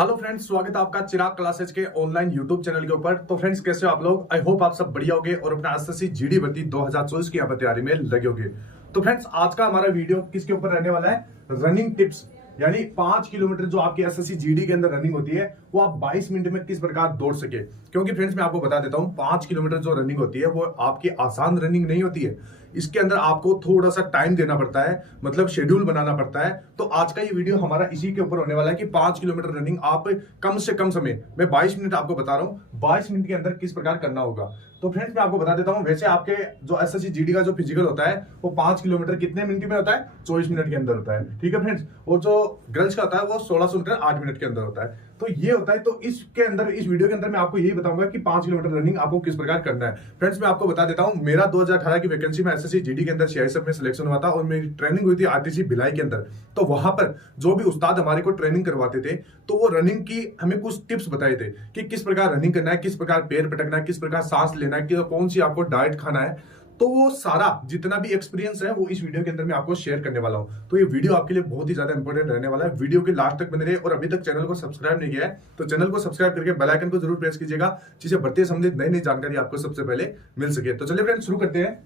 Hello friends, स्वागत है आपका चिराग क्लासेज के ऑनलाइन यूट्यूब चैनल के ऊपर। तो फ्रेंड्स, कैसे हो आप लोग? आई होप आप सब बढ़िया होगे और अपना एसएससी जीडी भर्ती 2024 की यहाँ पर तैयारी में लगे होगे। तो फ्रेंड्स, आज का हमारा वीडियो किसके ऊपर रहने वाला है? रनिंग टिप्स, यानी 5 किलोमीटर जो आपकी एसएससी जीडी के अंदर रनिंग होती है वो आप 22 मिनट में किस प्रकार दौड़ सके। क्योंकि फ्रेंड्स, मैं आपको बता देता हूं, 5 किलोमीटर जो रनिंग होती है वो आपकी आसान रनिंग नहीं होती है। इसके अंदर आपको थोड़ा सा टाइम देना पड़ता है, मतलब शेड्यूल बनाना पड़ता है। तो आज का ये वीडियो हमारा इसी के ऊपर होने वाला है कि 5 किलोमीटर रनिंग आप कम से कम समय में 22 मिनट आपको बता रहा हूं, 22 मिनट के अंदर किस प्रकार करना होगा। तो फ्रेंड्स, मैं आपको बता देता हूं, वैसे आपके जो एसएससी जीडी का जो फिजिकल होता है वो 5 किलोमीटर कितने मिनट में होता है? 24 मिनट के अंदर होता है। ठीक है फ्रेंड्स, और जो गर्ल्स का होता है वो 1600 मीटर 8 मिनट के अंदर होता है। तो ये होता है। तो इसके अंदर, इस वीडियो के अंदर मैं आपको यही बताऊंगा कि 5 किलोमीटर रनिंग आपको किस प्रकार करना है। फ्रेंड्स, मैं आपको बता देता हूं, मेरा 2018 की वैकेंसी में एसएससी जीडी के अंदर सीआईएसएफ में सिलेक्शन हुआ था और मेरी ट्रेनिंग हुई थी आरटीसी भिलाई के अंदर। तो वहां पर जो भी उस्ताद हमारे को ट्रेनिंग करवाते थे तो वो रनिंग की हमें कुछ टिप्स बताए थे कि किस प्रकार रनिंग करना है, किस प्रकार पैर पटकना है, किस प्रकार सांस लेना है, कि कौन सी आपको डाइट खाना है। तो वो सारा जितना भी एक्सपीरियंस है वो इस वीडियो के अंदर मैं आपको शेयर करने वाला हूं। तो ये वीडियो आपके लिए बहुत ही ज्यादा इंपॉर्टेंट रहने वाला है। वीडियो के लास्ट तक बने रहिए और अभी तक चैनल को सब्सक्राइब नहीं किया है तो चैनल को सब्सक्राइब करके बेल आइकन को जरूर प्रेस कीजिएगा, जिससे भर्ती संबंधित नई नई जानकारी आपको सबसे पहले मिल सके। तो चलिए फ्रेंड्स, शुरू करते हैं।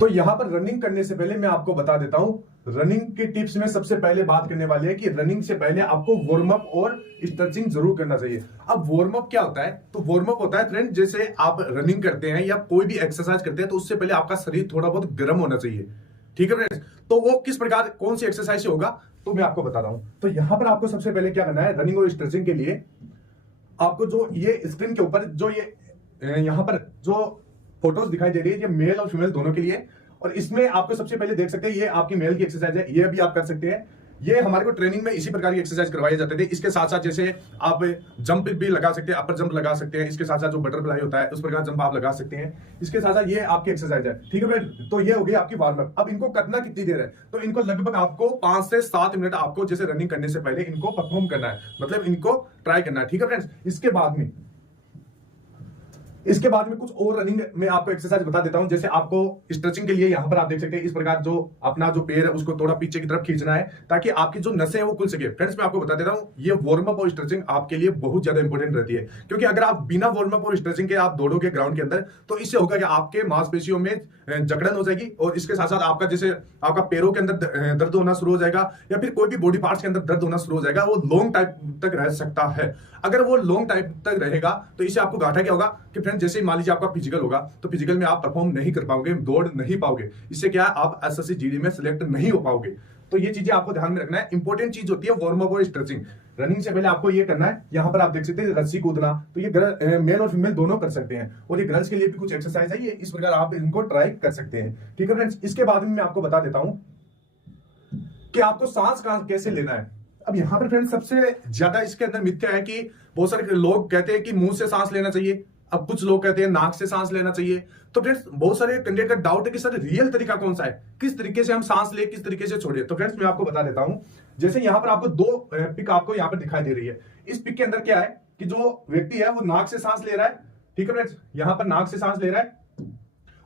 तो यहां पर रनिंग करने से पहले मैं आपको बता देता हूं, रनिंग के टिप्स में सबसे पहले बात करने वाली है कि रनिंग से पहले आपको वार्म अप और स्ट्रेचिंग जरूर करना चाहिए। अब वार्म अप क्या होता है? तो वार्म अप होता है फ्रेंड, जैसे आप रनिंग करते हैं या कोई भी एक्सरसाइज करते हैं तो उससे पहले आपका शरीर थोड़ा बहुत गर्म होना चाहिए। ठीक है फ्रेंड्स, तो वो किस प्रकार, कौन सी एक्सरसाइज से होगा तो मैं आपको बता रहा हूं। तो यहां पर आपको सबसे पहले क्या करना है, रनिंग और स्ट्रेचिंग के लिए आपको जो ये स्क्रीन के ऊपर जो ये यहां पर जो फोटोज दिखाई दे रही है, ये मेल और फीमेल दोनों के लिए। और इसमें आपको सबसे पहले देख सकते हैं, ये आपकी मेल की एक्सरसाइज है, ये भी आप कर सकते हैं। ये हमारे को ट्रेनिंग में इसी प्रकार की एक्सरसाइज करवाए जाते थे। इसके साथ साथ जैसे आप जंप भी लगा सकते हैं, अपर जंप लगा सकते हैं। इसके साथ साथ जो बटरफ्लाई होता है उस प्रकार जंप आप लगा सकते हैं। इसके साथ साथ ये आपकी एक्सरसाइज है। ठीक है, तो ये हो गई आपकी वार्म अप। अब इनको करना कितनी देर है? तो इनको लगभग आपको 5 से 7 मिनट आपको जैसे रनिंग करने से पहले इनको परफॉर्म करना है, मतलब इनको ट्राई करना है। ठीक है फ्रेंड्स, इसके बाद में कुछ और रनिंग में आपको एक्सरसाइज बता देता हूं। जैसे आपको स्ट्रेचिंग के लिए यहां पर आप देख सकते हैं, इस प्रकार जो अपना जो पैर है उसको थोड़ा पीछे की तरफ खींचना है ताकि आपकी जो नसें हैं वो खुल सके। फ्रेंड्स, मैं आपको बता देता हूं, ये वार्म अप और स्ट्रेचिंग आपके लिए बहुत ज्यादा इंपॉर्टेंट रहती है। क्योंकि अगर आप बिना वार्म अप और स्ट्रेचिंग के आप दौड़ोगे ग्राउंड के अंदर तो इससे होगा कि आपके मांसपेशियों में जकड़न हो जाएगी और इसके साथ साथ आपका जैसे आपका पैरों के अंदर दर्द होना शुरू हो जाएगा या फिर कोई भी बॉडी पार्ट्स के अंदर दर्द होना शुरू हो जाएगा। वो लॉन्ग टाइम तक रह सकता है। अगर वो लॉन्ग टाइम तक रहेगा तो इससे आपको घाटा क्या होगा कि फ्रेंड, जैसे मान लीजिए आपका फिजिकल होगा तो फिजिकल में आप परफॉर्म नहीं कर पाओगे, दौड़ नहीं पाओगे। इससे क्या है, आप एसएससी जीडी में सिलेक्ट नहीं हो पाओगे। तो ये चीजें आपको ध्यान में रखना है। इंपॉर्टेंट चीज होती है वार्म अप और स्ट्रेचिंग। रनिंग से पहले आपको ये करना है। यहां पर आप देख सकते हैं रस्सी कूदना, तो ये मेल और फीमेल दोनों कर सकते हैं और ये गर्ल्स के लिए भी कुछ एक्सरसाइज है, ये इस प्रकार आप इनको ट्राई कर सकते हैं। ठीक है फ्रेंड्स, इसके बाद में मैं आपको बता देता हूं कि आपको सांस कैसे लेना है। अब यहां पर फ्रेंड्स, सबसे ज्यादा इसके अंदर मिथ्या है कि बहुत सारे लोग कहते हैं कि मुंह से सांस लेना चाहिए, अब कुछ लोग कहते हैं नाक से सांस लेना चाहिए। तो फ्रेंड्स, बहुत सारे कैंडिडेट का डाउट है कि सर रियल तरीका कौन सा है, किस तरीके से हम सांस ले, किस तरीके से छोड़े। तो फ्रेंड्स, मैं आपको बता देता हूं। जैसे यहां पर आपको 2 पिक आपको यहां पर दिखाई दे रही है। इस पिक के अंदर क्या है कि जो व्यक्ति है वो नाक से सांस ले रहा है। ठीक है फ्रेंड्स, यहां पर नाक से सांस ले रहा है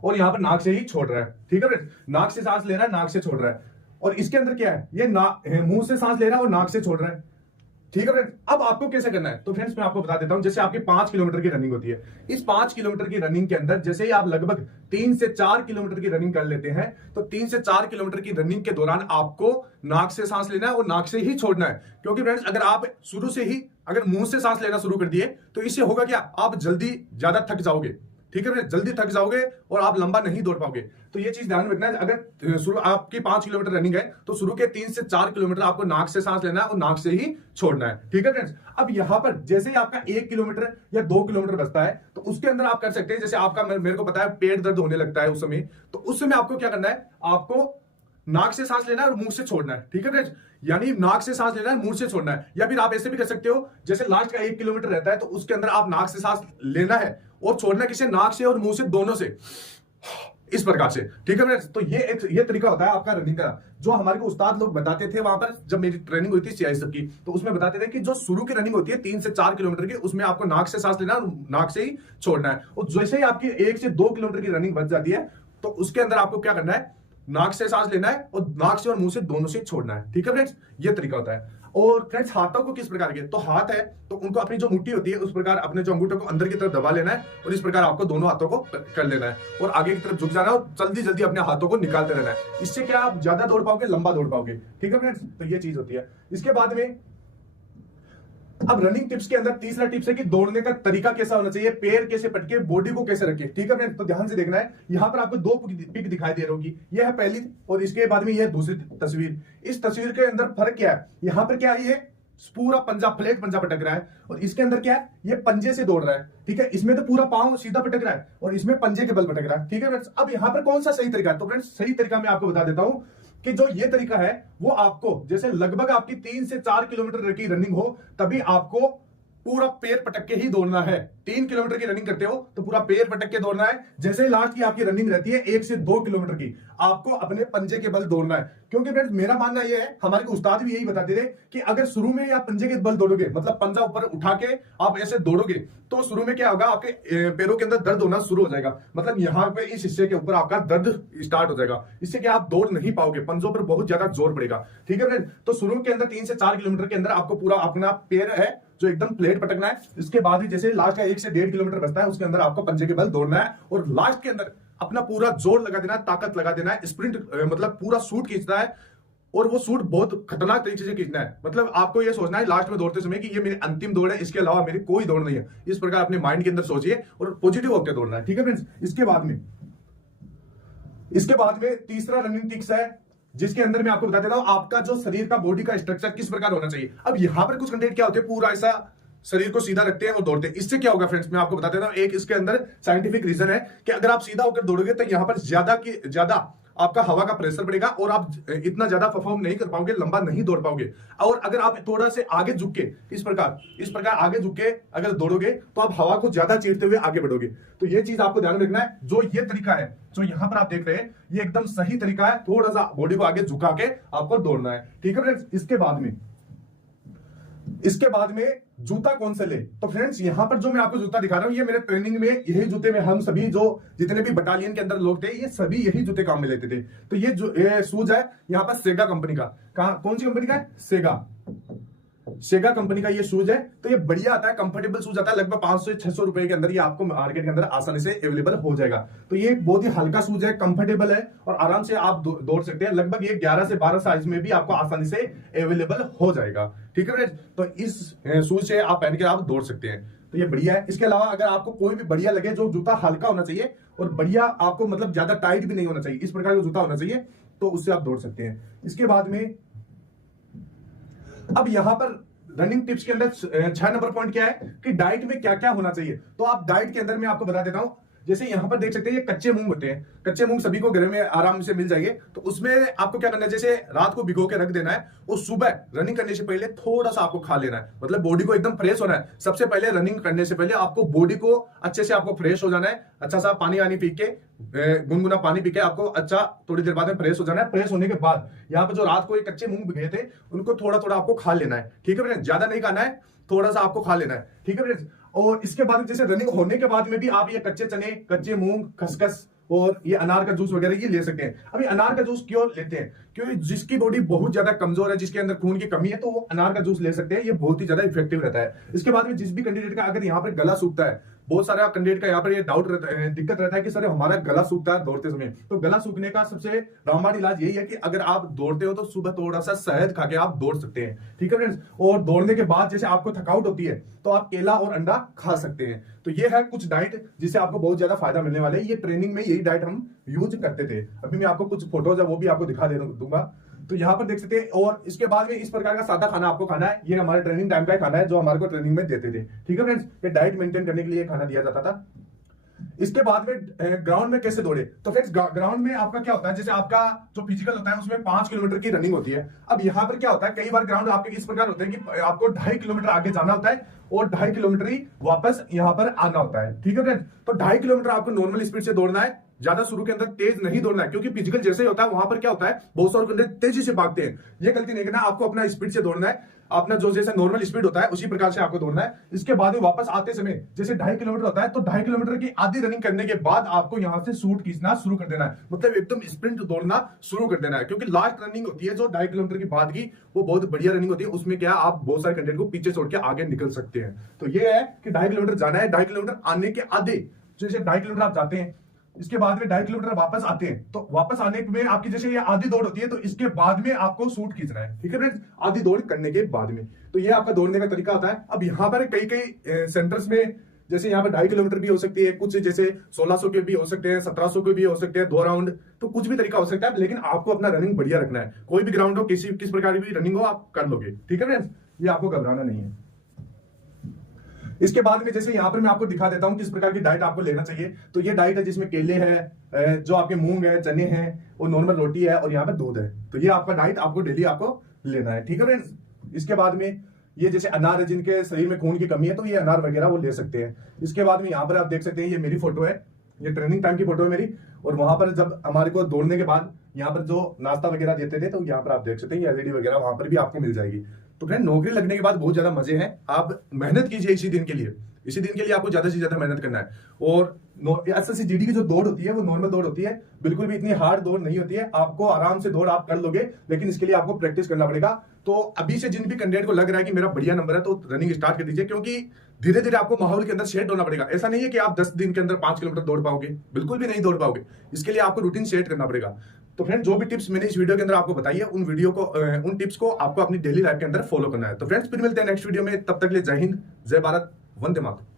और यहां पर नाक से ही छोड़ रहा है। ठीक है फ्रेंड्स, नाक से सांस ले रहा है, नाक से छोड़ रहा है। और इसके अंदर क्या है, ये मुंह से सांस ले रहा है और नाक से छोड़ रहा है। ठीक है फ्रेंड्स, अब आपको कैसे करना है? तो फ्रेंड्स, मैं आपको बता देता हूं। जैसे आपकी 5 किलोमीटर की रनिंग होती है, इस 5 किलोमीटर की रनिंग के अंदर जैसे ही आप लगभग 3 से 4 किलोमीटर की रनिंग कर लेते हैं तो 3 से 4 किलोमीटर की रनिंग के दौरान आपको नाक से सांस लेना है और नाक से ही छोड़ना है। क्योंकि फ्रेंड्स, अगर आप शुरू से ही अगर मुंह से सांस लेना शुरू कर दिए तो इससे होगा क्या, आप जल्दी ज्यादा थक जाओगे। ठीक है, जल्दी थक जाओगे और आप लंबा नहीं दौड़ पाओगे। तो ये चीज ध्यान रखना है। अगर शुरू आपकी 5 किलोमीटर रनिंग है तो शुरू के 3 से 4 किलोमीटर आपको नाक से सांस लेना है और नाक से ही छोड़ना है। ठीक है फ्रेंड्स, अब यहां पर जैसे ही आपका 1 किलोमीटर या 2 किलोमीटर बचता है तो उसके अंदर आप कर सकते हैं, जैसे आपका मेरे को पता है पेट दर्द होने लगता है उस समय, तो उस समय आपको क्या करना है, आपको नाक से सांस लेना है और मुंह से छोड़ना है। ठीक है फ्रेंड्स, यानी नाक से सांस लेना है, मुंह से छोड़ना है। या फिर आप ऐसे भी कर सकते हो, जैसे लास्ट का 1 किलोमीटर रहता है तो उसके अंदर आप नाक से सांस लेना है और छोड़ना किसे, नाक से और मुंह से, दोनों से, इस प्रकार से। ठीक है फ्रेंड्स, तो ये तरीका होता है आपका रनिंग का, जो हमारे को उस्ताद लोग बताते थे वहां पर जब मेरी ट्रेनिंग हुई थी सीआईएसएफ की। तो उसमें बताते थे कि जो शुरू की रनिंग होती है 3 से 4 किलोमीटर की, उसमें आपको नाक से सांस लेना और नाक से ही छोड़ना है। और जैसे ही आपकी 1 से 2 किलोमीटर की रनिंग बच जाती है तो उसके अंदर आपको क्या करना है, नाक से सांस लेना है और नाक से और मुंह से दोनों से छोड़ना है। ठीक है फ्रेंड्स, ये तरीका होता है। और फ्रेंड्स हाथों को किस प्रकार के, तो हाथ है तो उनको अपनी जो मुट्ठी होती है उस प्रकार अपने जो अंगूठे को अंदर की तरफ दबा लेना है और इस प्रकार आपको दोनों हाथों को कर लेना है और आगे की तरफ झुक जाना है और जल्दी जल्दी अपने हाथों को निकालते रहना है। इससे क्या आप ज्यादा दौड़ पाओगे, लंबा दौड़ पाओगे। ठीक है फ्रेंड्स, तो ये चीज होती है। इसके बाद में अब रनिंग टिप्स के अंदर तीसरा टिप्स है कि दौड़ने का तरीका कैसा होना चाहिए, पैर कैसे पटके, बॉडी को कैसे रखे। ठीक है फ्रेंड्स, तो ध्यान से देखना है। यहां पर आपको दो पिक दिखाई दे रही होगी, यह है पहली और इसके बाद में यह दूसरी तस्वीर। इस तस्वीर के अंदर फर्क क्या है, यहां पर क्या है, ये पूरा पंजा, फ्लैट पंजा पटक रहा है और इसके अंदर क्या है, ये पंजे से दौड़ रहा है। ठीक है, इसमें तो पूरा पांव सीधा पटक रहा है और इसमें पंजे के बल पटक रहा है। ठीक है फ्रेंड्स, अब यहां पर कौन सा सही तरीका है, तो फ्रेंड्स सही तरीका मैं आपको बता देता हूं कि जो ये तरीका है वो आपको जैसे लगभग आपकी 3 से 4 किलोमीटर की रनिंग हो तभी आपको पूरा पैर पटक के ही दौड़ना है। 3 किलोमीटर की रनिंग करते हो तो पूरा पैर पटक के दौड़ना है। जैसे लास्ट की आपकी रनिंग रहती है 1 से 2 किलोमीटर की, आपको अपने पंजे के बल दौड़ना है। क्योंकि फ्रेंड्स मेरा मानना यह है, हमारे उस्ताद भी यही बताते थे कि अगर शुरू में आप पंजे के बल दौड़ोगे, मतलब पंजा ऊपर उठा के आप ऐसे दौड़ोगे तो शुरू में क्या होगा, आपके पैरों के अंदर दर्द होना शुरू हो जाएगा। मतलब यहाँ पे इस हिस्से के ऊपर आपका दर्द स्टार्ट हो जाएगा, इससे क्या आप दौड़ नहीं पाओगे, पंजों पर बहुत ज्यादा जोर पड़ेगा। ठीक है फ्रेंड, तो शुरू के अंदर 3 से 4 किलोमीटर के अंदर आपको पूरा अपना पैर है जो एकदम प्लेट पटकना है। इसके बाद ही जैसे लास्ट का 1 से 1.5 किलोमीटर बचता है उसके अंदर आपको पंजे के बल दौड़ना है और लास्ट के अंदर अपना पूरा जोर लगा देना है, ताकत लगा देना है। स्प्रिंट मतलब पूरा सूट खींचना है और वो सूट बहुत खतरनाक तरीके से खींचना है। मतलब आपको ये सोचना है लास्ट में दौड़ते समय कि ये मेरी अंतिम दौड़ है, इसके अलावा मेरी कोई दौड़ नहीं है। इस प्रकार अपने माइंड के अंदर सोचिए और पॉजिटिव होकर दौड़ना है। ठीक है फ्रेंड्स, इसके बाद में तीसरा रनिंग टिप्स है जिसके अंदर मैं आपको बता देता हूं आपका जो शरीर का बॉडी का स्ट्रक्चर किस प्रकार होना चाहिए। अब यहां पर कुछ कैंडिडेट क्या होते हैं, पूरा ऐसा शरीर को सीधा रखते हैं और दौड़ते हैं। इससे क्या होगा फ्रेंड्स, मैं आपको बता देता हूं, एक इसके अंदर साइंटिफिक रीजन है कि अगर आप सीधा होकर दौड़ोगे तो यहां पर ज्यादा आपका हवा का प्रेशर बढ़ेगा और आप इतना ज्यादा परफॉर्म नहीं कर पाओगे, लंबा नहीं दौड़ पाओगे। और अगर आप थोड़ा से आगे झुक के इस प्रकार आगे झुक के अगर दौड़ोगे तो आप हवा को ज्यादा चीरते हुए आगे बढ़ोगे। तो ये चीज आपको ध्यान में रखना है। जो ये तरीका है जो यहां पर आप देख रहे हैं ये एकदम सही तरीका है, थोड़ा सा बॉडी को आगे झुका के आपको दौड़ना है। ठीक है फ्रेंड्स, इसके बाद में जूता कौन से ले, तो फ्रेंड्स यहां पर जो मैं आपको जूता दिखा रहा हूं ये मेरे ट्रेनिंग में यही जूते में हम सभी जो जितने भी बटालियन के अंदर लोग थे ये सभी यही जूते काम में लेते थे। तो ये शूज है यहाँ पर सेगा कंपनी का। कौन सी कंपनी का है, सेगा कंपनी का ये शूज है। तो ये बढ़िया आता है, कंफर्टेबल शूज आता है, लगभग 500 से 600 रुपए के अंदर ये आपको मार्केट के अंदर आसानी से अवेलेबल हो जाएगा। तो ये बहुत ही हल्का शूज है, कंफर्टेबल है और आराम से आप दौड़ सकते हैं। लगभग ये 11 से 12 साइज में भी आपको आसानी से अवेलेबल हो जाएगा। ठीक है, तो इस शूज से आप पहन के आप दौड़ सकते हैं, तो ये बढ़िया है। इसके अलावा अगर आपको कोई भी बढ़िया लगे, जो जूता हल्का होना चाहिए और बढ़िया आपको मतलब ज्यादा टाइट भी नहीं होना चाहिए, इस प्रकार का जूता होना चाहिए, तो उससे आप दौड़ सकते हैं। इसके बाद में अब यहां पर रनिंग टिप्स के अंदर 6 नंबर पॉइंट क्या है कि डाइट में क्या क्या होना चाहिए। तो आप डाइट के अंदर मैं आपको बता देता हूं, जैसे यहां पर देख सकते हैं ये कच्चे मूंग होते हैं। कच्चे मूंग सभी को घर में आराम से मिल जाएंगे। तो उसमें आपको क्या करना है, जैसे रात को भिगो के रख देना है और सुबह रनिंग करने से पहले थोड़ा सा आपको खा लेना है। मतलब बॉडी को एकदम फ्रेश होना है। सबसे पहले रनिंग करने से पहले आपको बॉडी को अच्छे से आपको फ्रेश हो जाना है। अच्छा सा पानी पी के, गुनगुना पानी पी के आपको अच्छा थोड़ी देर बाद में फ्रेश हो जाना है। फ्रेश होने के बाद यहाँ पे जो रात को ये कच्चे मूंग भिगे थे उनको थोड़ा थोड़ा आपको खा लेना है। ठीक है, ज्यादा नहीं खाना है, थोड़ा सा आपको खा लेना है। ठीक है फ्रेंड्स, और इसके बाद जैसे रनिंग होने के बाद में भी आप ये कच्चे चने, कच्चे मूंग, खसखस और ये अनार का जूस वगैरह ये ले सकते हैं। अभी अनार का जूस क्यों लेते हैं, क्योंकि जिसकी बॉडी बहुत ज्यादा कमजोर है, जिसके अंदर खून की कमी है, तो वो अनार का जूस ले सकते हैं। ये बहुत ही ज्यादा इफेक्टिव रहता है। इसके बाद में जिस भी कैंडिडेट का अगर यहाँ पर गला सूखता है, बहुत सारे कैंडिडेट का यहाँ पर ये डाउट रहता है, दिक्कत रहता है कि सर हमारा गला सूखता है दौड़ते समय। तो गला सूखने का सबसे रामबाण इलाज यही है कि अगर आप दौड़ते हो तो सुबह थोड़ा सा शहद खा के आप दौड़ सकते हैं। ठीक है फ्रेंड्स, और दौड़ने के बाद जैसे आपको थकावट होती है तो आप केला और अंडा खा सकते हैं। तो ये है कुछ डाइट जिससे आपको बहुत ज्यादा फायदा मिलने वाला है। ये ट्रेनिंग में यही डाइट हम यूज करते थे। अभी मैं आपको कुछ फोटोज है वो भी आपको दिखा दूंगा। तो यहाँ पर देख सकते हैं। और इसके बाद में इस प्रकार का सादा खाना आपको खाना है। ये हमारे ट्रेनिंग टाइम का खाना है जो हमारे को ट्रेनिंग में देते थे। ठीक है फ्रेंड्स, ये डाइट मेंटेन करने के लिए खाना दिया जाता था। इसके बाद में ग्राउंड में कैसे दौड़े, तो फ्रेंड्स ग्राउंड में आपका क्या होता है, जैसे आपका जो फिजिकल होता है उसमें 5 किलोमीटर की रनिंग होती है। अब यहाँ पर क्या होता है, कई बार ग्राउंड आपके इस प्रकार होते हैं कि आपको 2.5 किलोमीटर आगे जाना होता है और 2.5 किलोमीटर ही वापस यहाँ पर आना होता है। ठीक है फ्रेंड्स, तो 2.5 किलोमीटर आपको नॉर्मल स्पीड से दौड़ना है। ज्यादा शुरू के अंदर तेज नहीं दौड़ना है, क्योंकि फिजिकल जैसे ही होता है वहां पर क्या होता है, बहुत सारे बंदे तेजी से भागते हैं। ये गलती नहीं करना, आपको अपना स्पीड से दौड़ना है, अपना जो जैसा नॉर्मल स्पीड होता है उसी प्रकार से आपको दौड़ना है। इसके बाद में वापस आते समय जैसे 2.5 किलोमीटर होता है, तो 2.5 किलोमीटर की आधी रनिंग करने के बाद आपको यहां से शूट खींचना शुरू कर देना है, मतलब एकदम स्प्रिंट दौड़ना शुरू कर देना है। क्योंकि लास्ट रनिंग होती है जो 2.5 किलोमीटर की बाद की, वो बहुत बढ़िया रनिंग होती है, उसमें क्या आप बहुत सारे कंटेंट को पीछे छोड़ के आगे निकल सकते हैं। तो ये है कि 2.5 किलोमीटर जाना है, 2.5 किलोमीटर आने के आधे, जैसे 2.5 किलोमीटर आप जाते हैं, इसके बाद में 2.5 किलोमीटर वापस आते हैं, तो वापस आने में आपकी जैसे ये आधी दौड़ होती है, तो इसके बाद में आपको शूट खींचना है, ठीक है फ्रेंड्स, आधी दौड़ करने के बाद में। तो ये आपका दौड़ने का तरीका होता है। अब यहाँ पर कई कई सेंटर्स में, जैसे यहाँ पर 2.5 किलोमीटर भी हो सकती है, कुछ जैसे 1600 के भी हो सकते हैं, 1700 के भी हो सकते हैं, 2 राउंड, तो कुछ भी तरीका हो सकता है, लेकिन आपको अपना रनिंग बढ़िया रखना है। कोई भी ग्राउंड हो, किस प्रकार की भी रनिंग हो, आप कर लोगे, ठीक है फ्रेंड्स, ये आपको घबराना नहीं है। इसके बाद में जैसे यहाँ पर मैं आपको दिखा देता हूँ किस प्रकार की डाइट आपको लेना चाहिए। तो ये डाइट है जिसमें केले हैं, जो आपके मूंग है, चने हैं, और नॉर्मल रोटी है, और यहाँ पर दूध है। तो ये आपका डाइट आपको डेली आपको लेना है, ठीक है फ्रेंड्स। इसके बाद में ये जैसे अनार है, जिनके शरीर में खून की कमी है, तो ये अनार वगैरह वो ले सकते हैं। इसके बाद में यहाँ पर आप देख सकते हैं, ये मेरी फोटो है, ये ट्रेनिंग टाइम की फोटो है मेरी, और वहां पर जब हमारे को दौड़ने के बाद यहाँ पर जो नाश्ता वगैरह देते थे, तो यहाँ पर आप देख सकते हैं एलईडी वगैरह वहां पर भी आपको मिल जाएगी। तो फ्रेंड, नौकरी लगने के बाद बहुत ज्यादा मजे हैं, आप मेहनत कीजिए इसी दिन के लिए, इसी दिन के लिए आपको ज्यादा से ज्यादा मेहनत करना है। और SSC GD की जो दौड़ होती है वो नॉर्मल दौड़ होती है, बिल्कुल भी इतनी हार्ड दौड़ नहीं होती है, आपको आराम से दौड़ आप कर लोगे, लेकिन इसके लिए आपको प्रैक्टिस करना पड़ेगा। तो अभी से जिन भी कैंडिडेट को लग रहा है कि मेरा बढ़िया नंबर है, तो रनिंग स्टार्ट कर दीजिए, क्योंकि धीरे धीरे आपको माहौल के अंदर सेट होना पड़ेगा। ऐसा नहीं है कि आप 10 दिन के अंदर 5 किलोमीटर दौड़ पाओगे, बिल्कुल भी नहीं दौड़ पाओगे, इसके लिए आपको रूटीन सेट करना पड़ेगा। तो फ्रेंड, जो भी टिप्स मैंने इस वीडियो के अंदर आपको बताई है, उन टिप्स को आपको अपनी डेली लाइफ के अंदर फॉलो करना है। तो फ्रेंड्स, फिर मिलते हैं नेक्स्ट वीडियो में, तब तक के लिए जय हिंद, जय भारत, वंदे मातरम।